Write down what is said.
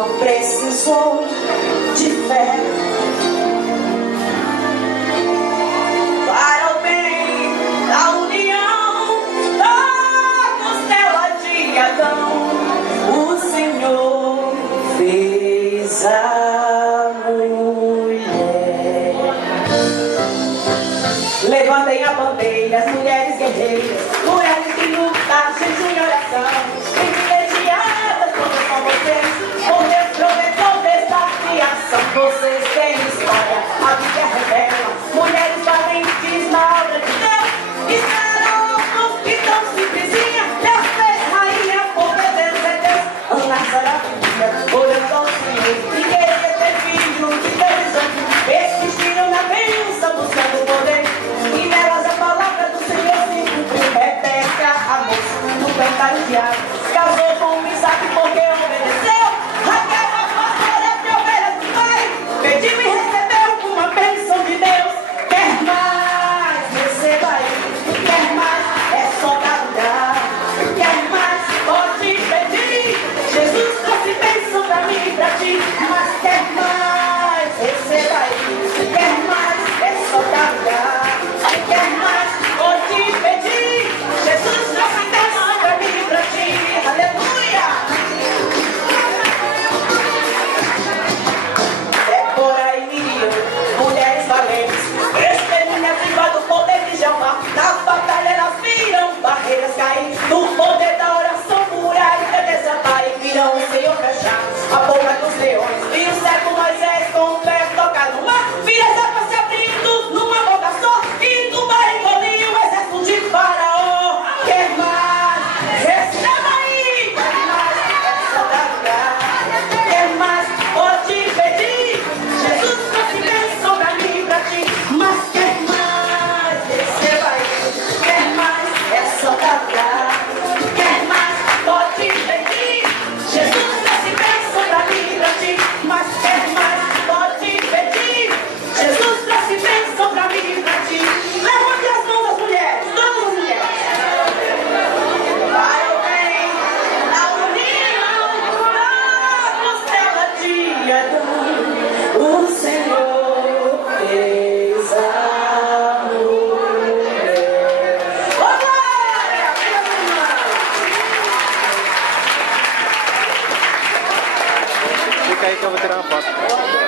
não precisou de fé para o bem da união da costela de Adão. O Senhor fez a mulher. Levantem a bandeira, mulheres guerreiras, mulheres que lutam, jejum e oração, privilegiadas todas são vocês, por Deus prometeu desafiação. Vocês têm história, a Bíblia revela, mulheres valentes na obra de Deus, estarão que tão simplesinha, Deus fez rainha, porque Deus é Deus. Ana Sarafia, orando ao Senhor, e queria ter filho de Deus, existiram na bênção buscando o poder, e nelas a palavra do Senhor se cumpriu. Rebeca, a moça do cantar de água, casou com Isaac porque obedeceu. Raquel, a pastora de ovelhas do pai, pediu e recebeu uma bênção de Deus. Quer mais? Receba aí. Quer mais? É só dar. Quer mais? Pode pedir. Jesus trouxe bênção pra mim e pra ti. Mas quer mais? Receba aí. Quer mais? É só dar. Quer mais? Pode pedir. Jesus trouxe bênção pra mim e pra ti. Aleluia! Débora e Miriam, mulheres valentes, testemunhas vivas do poder de Jeová. Na batalha elas viram barreiras cair, no poder da oração muralhas desabar, e viram o Senhor fechar a boca dos leões, e o cego Moisés com o pé tocar no mar, vira as águas se abrindo numa boca só, e do mar engoliu o exército de Faraó. Quer mais? Receba aí! Quer mais? É só dar. Quer mais? Pode pedir. Jesus trouxe bênção pra mim e pra ti. Mas quer mais? Receba aí. Quer mais? É só dar. Quer mais? Pode pedir. Jesus trouxe bênção pra mim e pra ti. Mas quer mais? Pode pedir. Jesus trouxe bênção pra mim e pra ti. Levante as mãos das mulheres, todas as mulheres. Vai o bem na união da costela de Adão. O Senhor fez a mulher. Ô glória! Fica aí que eu vou tirar uma foto.